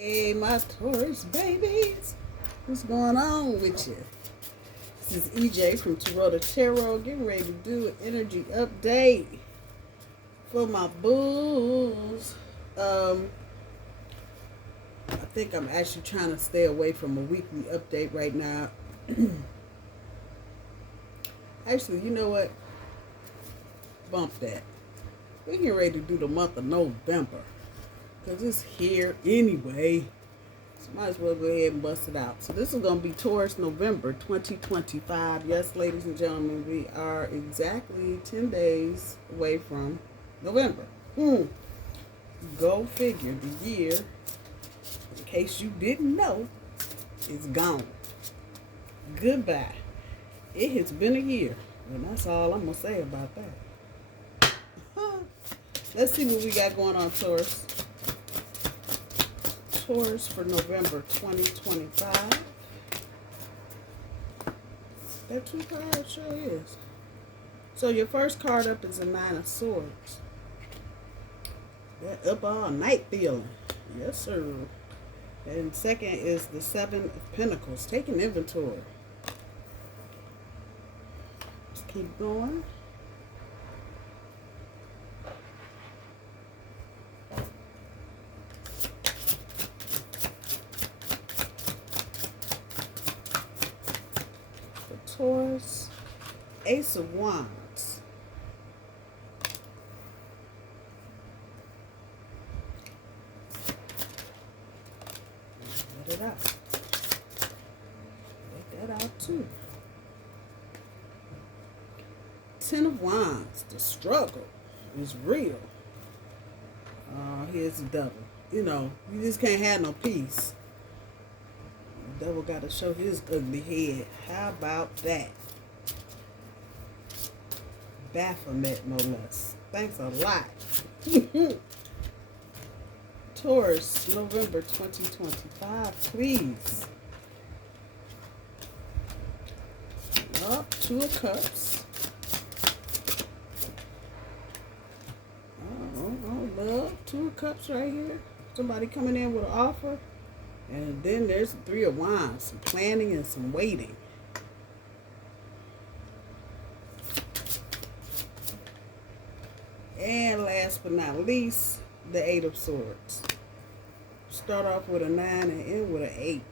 Hey, my Taurus babies, what's going on with you? This is EJ from Taurota Tarot, getting ready to do an energy update for my bulls. I think I'm actually trying to stay away from a weekly update right now. Actually, you know what? Bump that. We're getting ready to do the month of November, because it's here anyway. So might as well go ahead and bust it out. So this is going to be Taurus November 2025. Yes, ladies and gentlemen, we are exactly 10 days away from November. Go figure. The year, in case you didn't know, is gone. Goodbye. It has been a year. And that's all I'm going to say about that. Let's see what we got going on, Taurus. Taurus for November 2025. That two cards sure is. So your first card up is a Nine of Swords. That up all night feeling. Yes, sir. And second is the Seven of Pentacles. Taking inventory. Let's keep going. Taurus, Ace of Wands. Let it out. Let that out too. Ten of Wands. The struggle is real. Here's the devil. You know, you just can't have no peace. The devil got to show his ugly head. How about that? Baphomet, no less. Thanks a lot. Taurus, November 2025, please. Up, Two of Cups. Oh, love. Two of Cups right here. Somebody coming in with an offer. And then there's the Three of Wands, some planning and some waiting. And last but not least, the Eight of Swords. Start off with a 9 and end with an 8.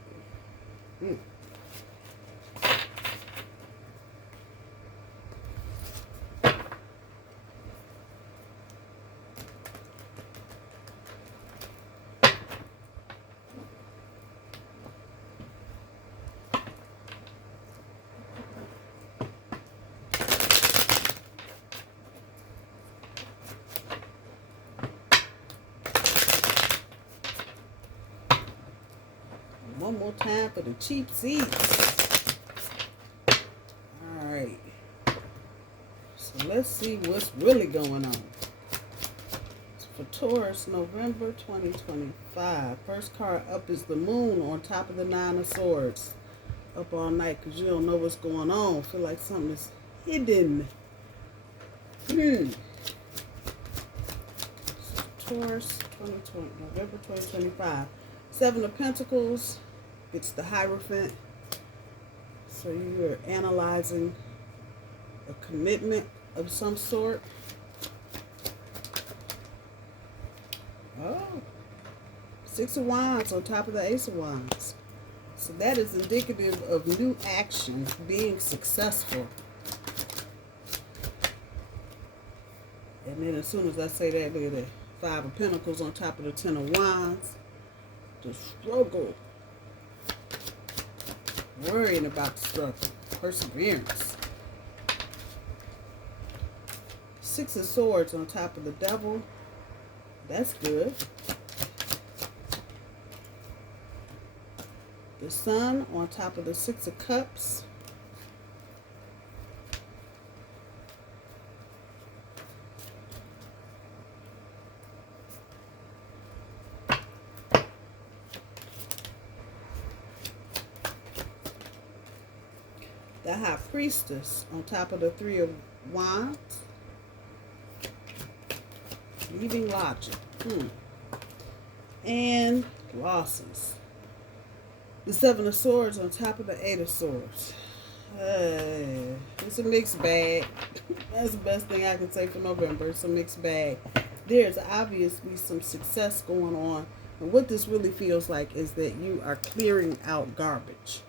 One more time for the cheap seats. Alright. So let's see what's really going on. So for Taurus, November 2025. First card up is the Moon on top of the Nine of Swords. Up all night because you don't know what's going on. Feel like something is hidden. So Taurus, November 2025. Seven of Pentacles. It's the Hierophant. So you're analyzing a commitment of some sort. Oh, Six of Wands on top of the Ace of Wands. So that is indicative of new action being successful. And then as soon as I say that, look at that. Five of Pentacles on top of the Ten of Wands. The struggle. Worrying about the struggle. Perseverance. Six of Swords on top of the Devil. That's good. The Sun on top of the Six of Cups. The High Priestess on top of the Three of Wands. Leaving logic. And losses. The Seven of Swords on top of the Eight of Swords. It's a mixed bag. That's the best thing I can say for November. It's a mixed bag. There's obviously some success going on. And what this really feels like is that you are clearing out garbage.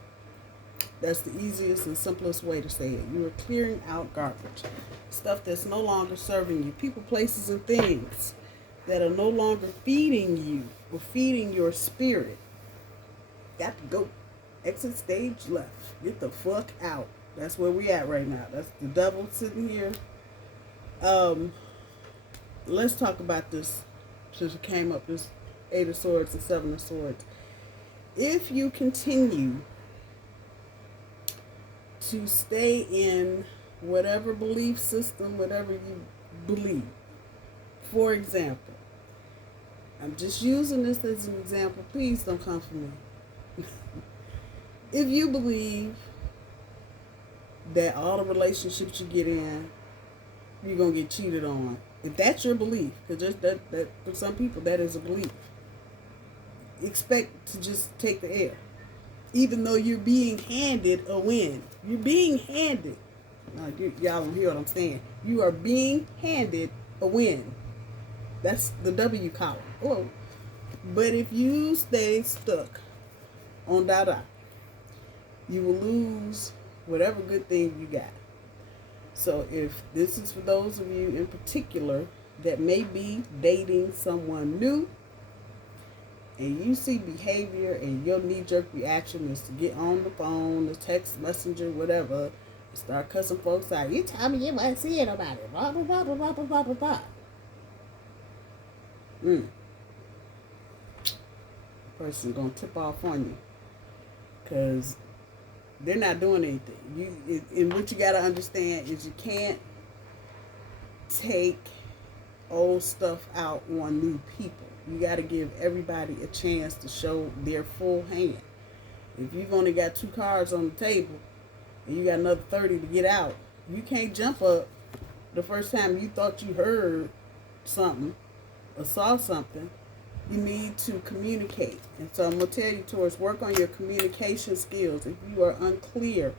That's the easiest and simplest way to say it. You are clearing out garbage. Stuff that's no longer serving you. People, places, and things that are no longer feeding you or feeding your spirit. Got to go. Exit stage left. Get the fuck out. That's where we at right now. That's the devil sitting here. Let's talk about this since it came up, this Eight of Swords and Seven of Swords. If you continue to stay in whatever belief system, whatever you believe. For example, I'm just using this as an example. Please don't come for me. If you believe that all the relationships you get in, you're going to get cheated on. If that's your belief, because that for some people, that is a belief. Expect to just take the air. Even though you're being handed a win. You're being handed. Now, y'all don't hear what I'm saying. You are being handed a win. That's the W column. Oh. But if you stay stuck on Dada, you will lose whatever good thing you got. So if this is for those of you in particular that may be dating someone new, and you see behavior and your knee-jerk reaction is to get on the phone, the text messenger, whatever, and start cussing folks out. You tell me you wasn't seeing about it. Blah, blah, blah, blah, blah, blah, blah, blah. Person gonna tip off on you. Because they're not doing anything. And what you got to understand is you can't take old stuff out on new people. You got to give everybody a chance to show their full hand. If you've only got 2 cards on the table and you got another 30 to get out, you can't jump up the first time you thought you heard something or saw something. You need to communicate. And so I'm going to tell you, Taurus, work on your communication skills. If you are unclear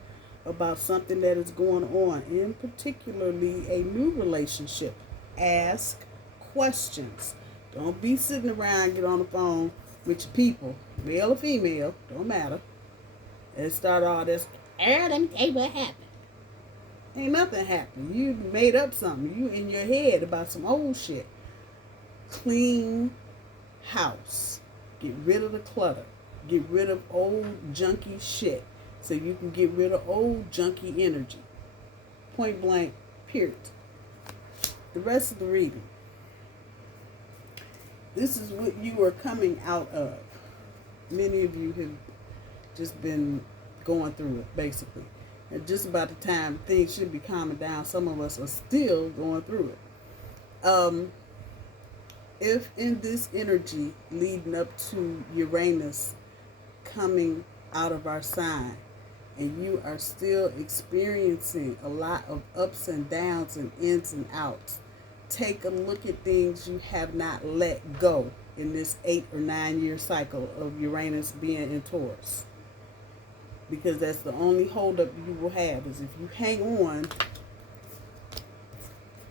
about something that is going on, in particularly a new relationship, ask questions. Don't be sitting around, get on the phone with your people, male or female, don't matter, and start all this, let me tell you what happened. Ain't nothing happened. You made up something. You in your head about some old shit. Clean house. Get rid of the clutter. Get rid of old junky shit so you can get rid of old junky energy. Point blank, period. The rest of the reading. This is what you are coming out of. Many of you have just been going through it, basically. At just about the time things should be calming down, some of us are still going through it. If in this energy leading up to Uranus coming out of our sign, and you are still experiencing a lot of ups and downs and ins and outs, take a look at things you have not let go in this 8 or 9 year cycle of Uranus being in Taurus. Because that's the only holdup you will have, is if you hang on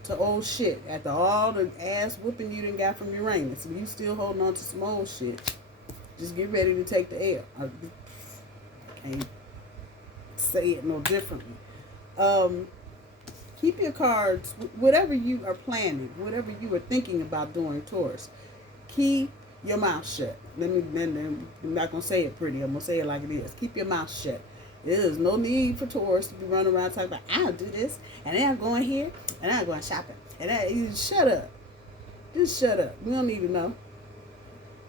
to old shit after all the ass whooping you done got from Uranus, and you still holding on to some old shit, just get ready to take the air. I can't say it no differently. Keep your cards, whatever you are planning, whatever you are thinking about doing, Taurus, keep your mouth shut. I'm not going to say it pretty. I'm going to say it like it is. Keep your mouth shut. There is no need for Taurus to be running around talking about, I'll do this, and then I'm going here, and I'm going shopping. And shut up. Just shut up. We don't need to know.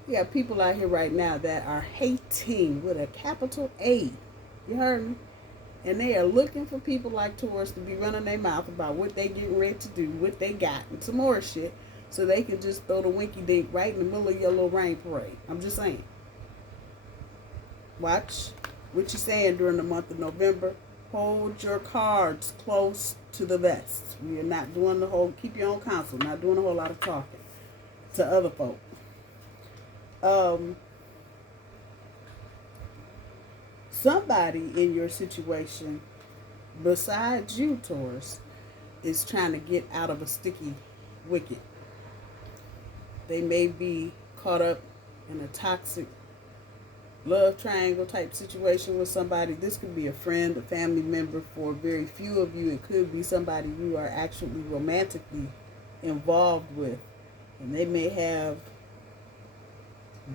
We got people out here right now that are hating with a capital A. You heard me? And they are looking for people like Taurus to be running their mouth about what they getting ready to do, what they got, and some more shit, so they can just throw the winky dink right in the middle of your little rain parade. I'm just saying. Watch what you're saying during the month of November. Hold your cards close to the vest. We are not doing the whole, keep your own counsel, not doing a whole lot of talking to other folk. somebody in your situation besides you, Taurus, is trying to get out of a sticky wicket. They may be caught up in a toxic love triangle type situation with somebody. This could be a friend, a family member. For very few of you, it could be somebody you are actually romantically involved with. And they may have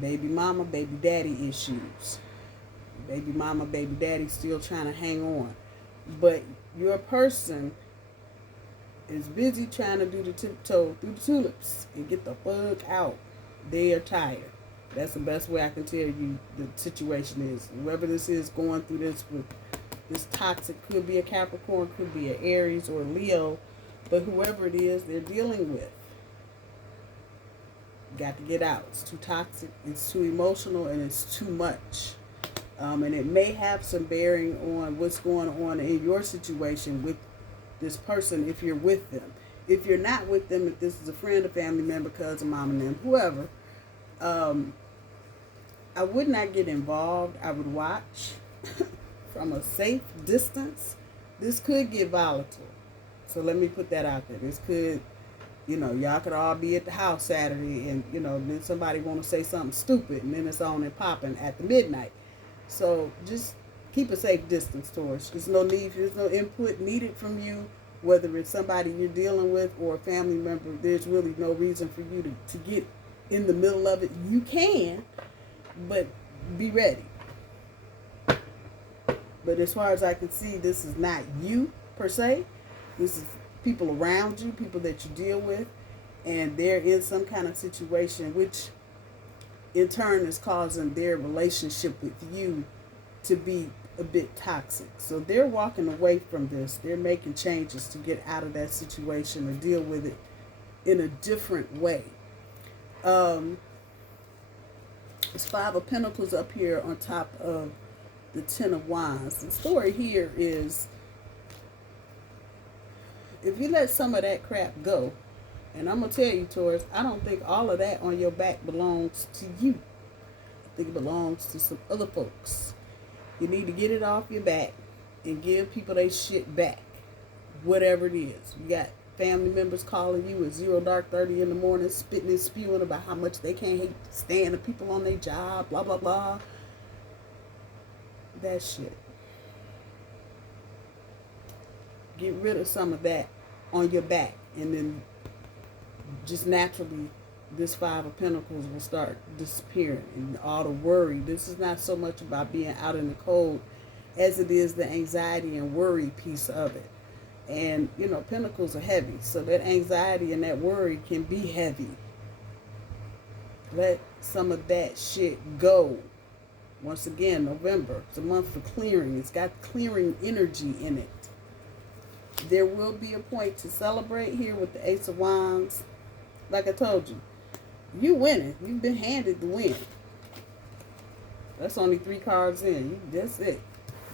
baby mama, baby daddy issues. Baby mama, baby daddy still trying to hang on. But your person is busy trying to do the tiptoe through the tulips and get the fuck out. They are tired. That's the best way I can tell you the situation is. Whoever this is going through this with this toxic, could be a Capricorn, could be an Aries or a Leo, but whoever it is they're dealing with, got to get out. It's too toxic, it's too emotional, and it's too much. And it may have some bearing on what's going on in your situation with this person if you're with them. If you're not with them, if this is a friend, a family member, cousin, mom, and them, whoever, I would not get involved. I would watch from a safe distance. This could get volatile. So let me put that out there. This could, y'all could all be at the house Saturday and, then somebody want to say something stupid and then it's on and popping at the midnight. So just keep a safe distance, Taurus. There's no input needed from you, whether it's somebody you're dealing with or a family member. There's really no reason for you to get in the middle of it. You can, but be ready. But as far as I can see, this is not you per se. This is people around you, people that you deal with, and they're in some kind of situation which in turn is causing their relationship with you to be a bit toxic. So they're walking away from this. They're making changes to get out of that situation or deal with it in a different way. It's Five of Pentacles up here on top of the Ten of Wands. The story here is, if you let some of that crap go, and I'm going to tell you, Taurus, I don't think all of that on your back belongs to you. I think it belongs to some other folks. You need to get it off your back and give people their shit back, whatever it is. You got family members calling you at 0:30 in the morning, spitting and spewing about how much they can't stand the people on their job, blah, blah, blah. That shit. Get rid of some of that on your back, and then just naturally this Five of Pentacles will start disappearing, and all the worry. This is not so much about being out in the cold as it is the anxiety and worry piece of it. And Pentacles are heavy, so that anxiety and that worry can be heavy. Let some of that shit go. Once again, November, it's a month for clearing. It's got clearing energy in it. There will be a point to celebrate here with the Ace of Wands. Like I told you, you winning. You've been handed the win. That's only 3 cards in. That's it.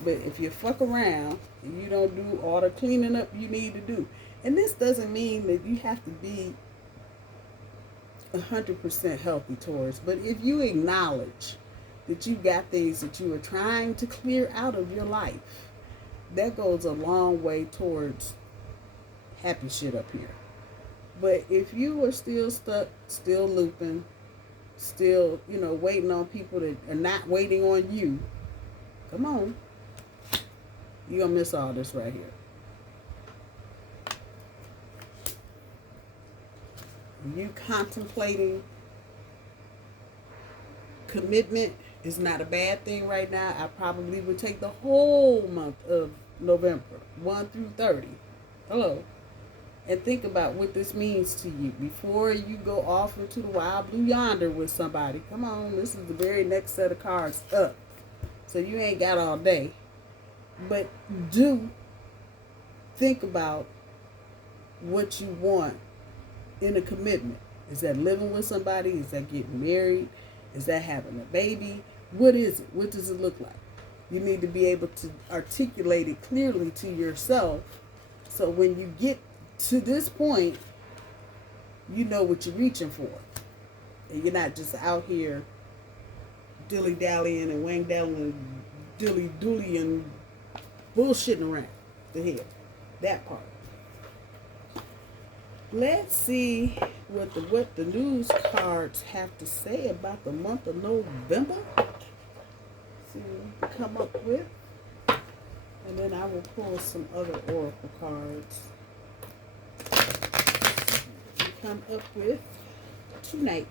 But if you fuck around and you don't do all the cleaning up you need to do, and this doesn't mean that you have to be 100% healthy, Taurus, but if you acknowledge that you got things that you are trying to clear out of your life, that goes a long way towards happy shit up here. But if you are still stuck, still looping, still, waiting on people that are not waiting on you, come on. You're going to miss all this right here. You contemplating commitment is not a bad thing right now. I probably would take the whole month of November, 1 through 30. Hello. And think about what this means to you before you go off into the wild blue yonder with somebody. Come on, this is the very next set of cards up. So you ain't got all day. But do think about what you want in a commitment. Is that living with somebody? Is that getting married? Is that having a baby? What is it? What does it look like? You need to be able to articulate it clearly to yourself, so when you get to this point, you know what you're reaching for. And you're not just out here dilly-dallying and wang-dallying, dilly dooley and bullshitting around the hell. That part. Let's see what the news cards have to say about the month of November. See what we come up with. And then I will pull some other oracle cards we come up with tonight.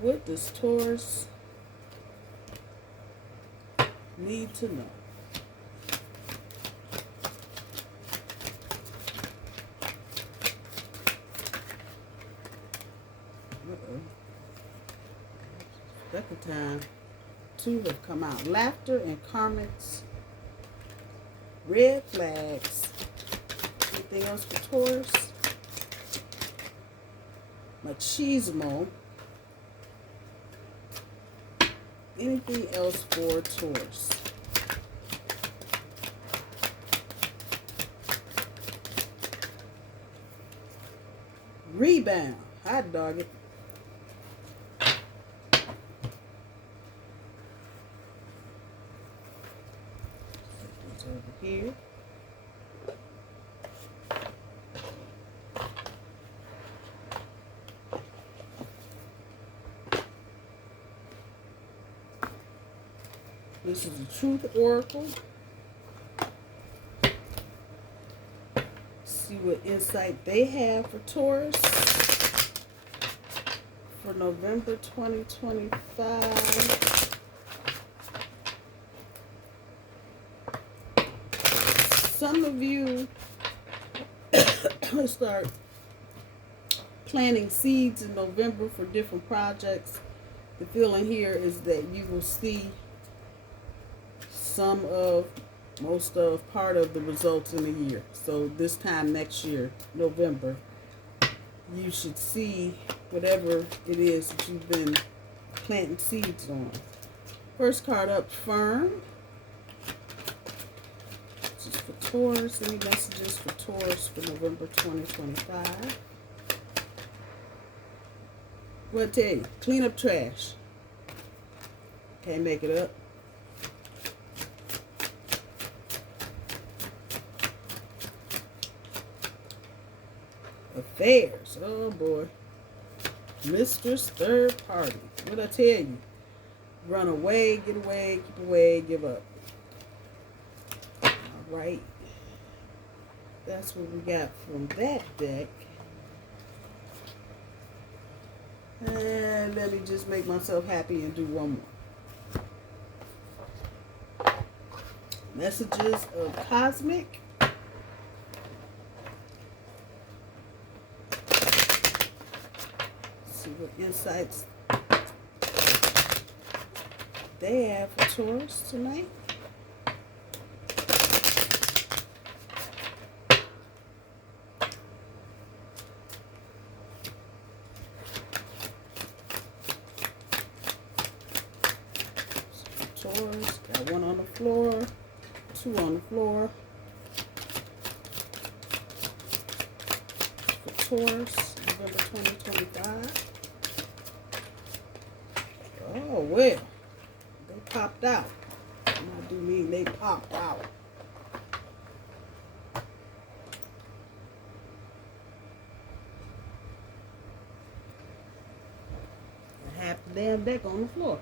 What does Taurus need to know? Second time, two have come out. Laughter and karmics. Red flags. Anything else for Taurus? Machismo. Anything else for Taurus? Rebound. Hot dog it. Over here. This is the Truth Oracle. See what insight they have for Taurus for November 2025. Some of you start planting seeds in November for different projects. The feeling here is that you will see some of, most of, part of the results in a year. So this time next year, November, you should see whatever it is that you've been planting seeds on. First card up, Firm. This is for Taurus. Any messages for Taurus for November 2025? What I tell you? Clean up trash. Can't make it up. Affairs. Oh boy. Mistress Third Party. What I tell you? Run away, get away, keep away, give up. Alright. That's what we got from that deck. And let me just make myself happy and do one more. Messages of Cosmic. See what insights they have for Taurus tonight. Taurus, got one on the floor, two on the floor. For Taurus, November 2025. Oh, well, they popped out. I do mean they popped out. Half the damn deck on the floor.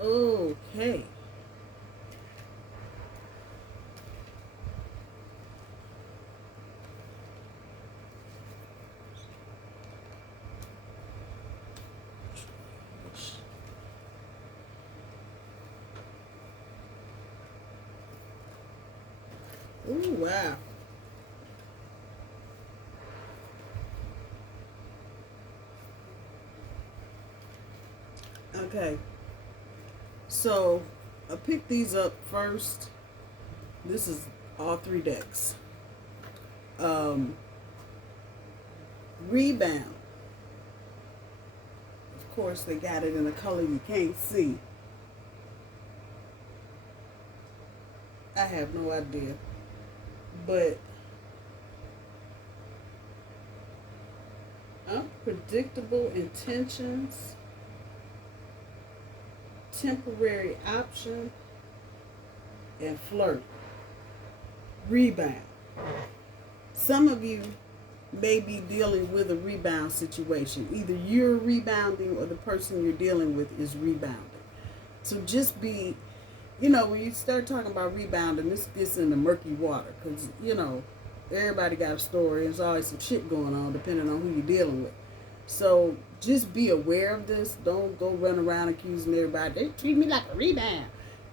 Okay. Ooh, wow. Okay. So, I picked these up first. This is all three decks. Rebound. Of course, they got it in a color you can't see. I have no idea. But unpredictable intentions, temporary option, and flirt. Rebound. Some of you may be dealing with a rebound situation. Either you're rebounding or the person you're dealing with is rebounding. So just be, when you start talking about rebounding, this gets into murky water because, everybody got a story. There's always some shit going on depending on who you're dealing with. So just be aware of this. Don't go run around accusing everybody. They treat me like a rebound.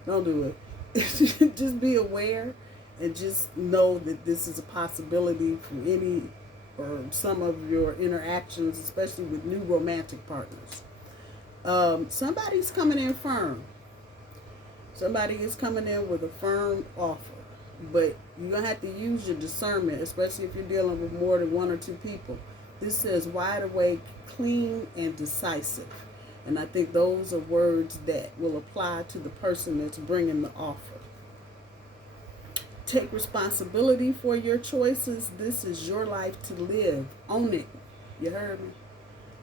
Don't do it. Just be aware and just know that this is a possibility for any or some of your interactions, especially with new romantic partners. Somebody's coming in firm. Somebody is coming in with a firm offer. But you're going to have to use your discernment, especially if you're dealing with more than one or two people. This says wide awake, clean, and decisive. And I think those are words that will apply to the person that's bringing the offer. Take responsibility for your choices. This is your life to live. Own it. You heard me?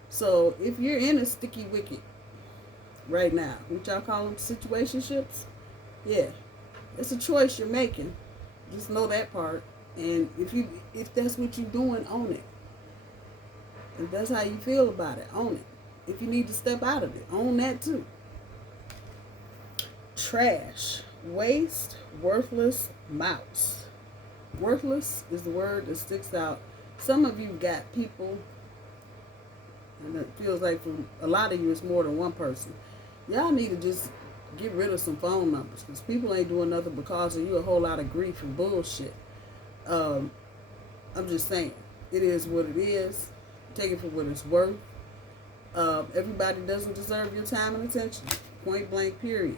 So if you're in a sticky wicket right now, what y'all call them, situationships? Yeah. It's a choice you're making. Just know that part. And if that's what you're doing, own it. If that's how you feel about it, own it. If you need to step out of it, own that too. Trash. Waste. Worthless. Mouse. Worthless is the word that sticks out. Some of you got people, and it feels like for a lot of you it's more than one person. Y'all need to just get rid of some phone numbers because people ain't doing nothing but causing you a whole lot of grief and bullshit. I'm just saying, it is what it is. Take it for what it's worth. Everybody doesn't deserve your time and attention. Point blank, period.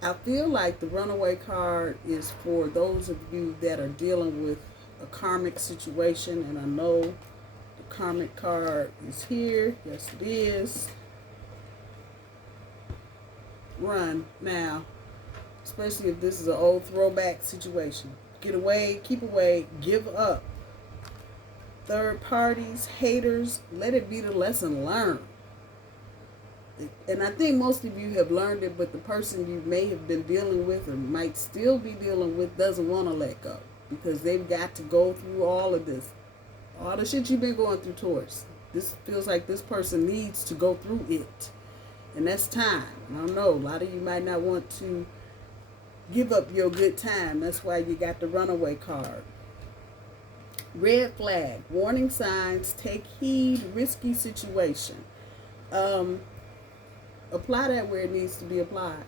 I feel like the runaway card is for those of you that are dealing with a karmic situation, and I know the karmic card is here. Yes, it is. Run now, especially if this is an old throwback situation. Get away, keep away, give up. Third parties, haters, let it be the lesson learned. And I think most of you have learned it, but the person you may have been dealing with or might still be dealing with doesn't want to let go because they've got to go through all of this. All the shit you've been going through, Taurus. This feels like this person needs to go through it. And that's time. I don't know. A lot of you might not want to give up your good time. That's why you got the runaway card. Red flag. Warning signs. Take heed. Risky situation. Apply that where it needs to be applied.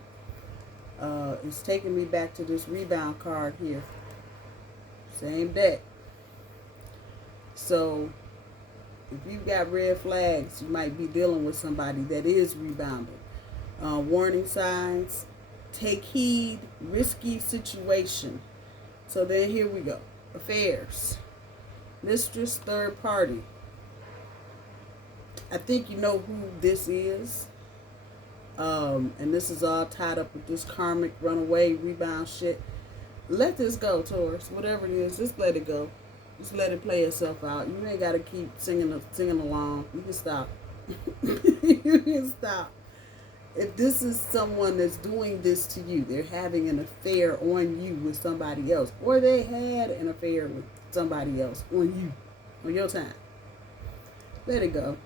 It's taking me back to this rebound card here. Same deck. So if you've got red flags, you might be dealing with somebody that is rebounding. Warning signs, take heed, risky situation. So then here we go. Affairs. Mistress, third party. I think you know who this is. And this is all tied up with this karmic runaway rebound shit. Let this go, Taurus. Whatever it is, just let it go. Just let it play itself out. You ain't got to keep singing along. You can stop. You can stop. If this is someone that's doing this to you, they're having an affair on you with somebody else, or they had an affair with somebody else on you, on your time, let it go.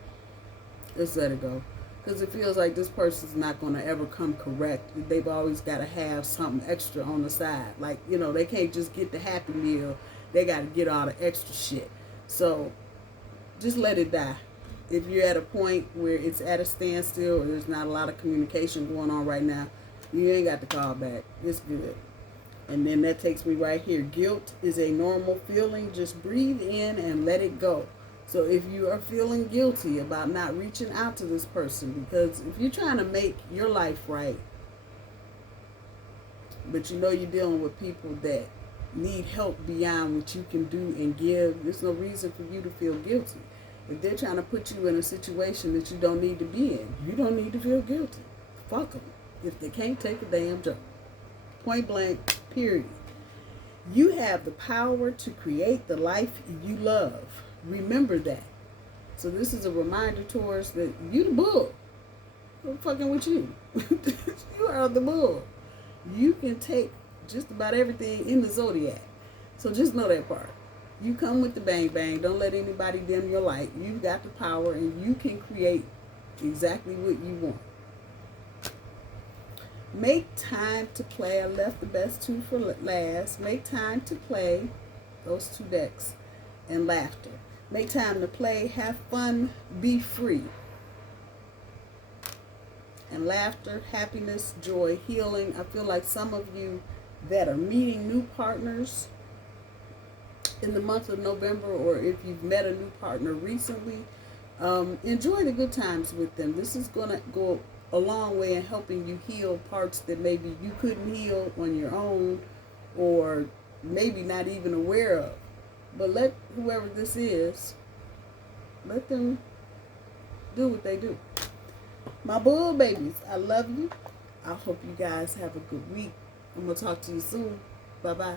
Just let it go. Because it feels like this person's not going to ever come correct. They've always got to have something extra on the side. Like, they can't just get the Happy Meal. They got to get all the extra shit. So, just let it die. If you're at a point where it's at a standstill or there's not a lot of communication going on right now, you ain't got to call back. It's good. And then that takes me right here. Guilt is a normal feeling. Just breathe in and let it go. So if you are feeling guilty about not reaching out to this person, because if you're trying to make your life right, but you're dealing with people that need help beyond what you can do and give, there's no reason for you to feel guilty. If they're trying to put you in a situation that you don't need to be in, you don't need to feel guilty. Fuck them if they can't take a damn joke. Point blank, period. You have the power to create the life you love. Remember that. So this is a reminder, Taurus, that you the bull. I'm fucking with you. You are the bull. You can take just about everything in the zodiac. So just know that part. You come with the bang bang. Don't let anybody dim your light. You've got the power and you can create exactly what you want. Make time to play. I left the best two for last. Make time to play. Those two decks. And laughter. Make time to play. Have fun. Be free. And laughter, happiness, joy, healing. I feel like some of you that are meeting new partners in the month of November, or if you've met a new partner recently, enjoy the good times with them. This is going to go a long way in helping you heal parts that maybe you couldn't heal on your own, or maybe not even aware of. But let whoever this is, let them do what they do. My bull babies, I love you. I hope you guys have a good week. I'm going to talk to you soon. Bye-bye.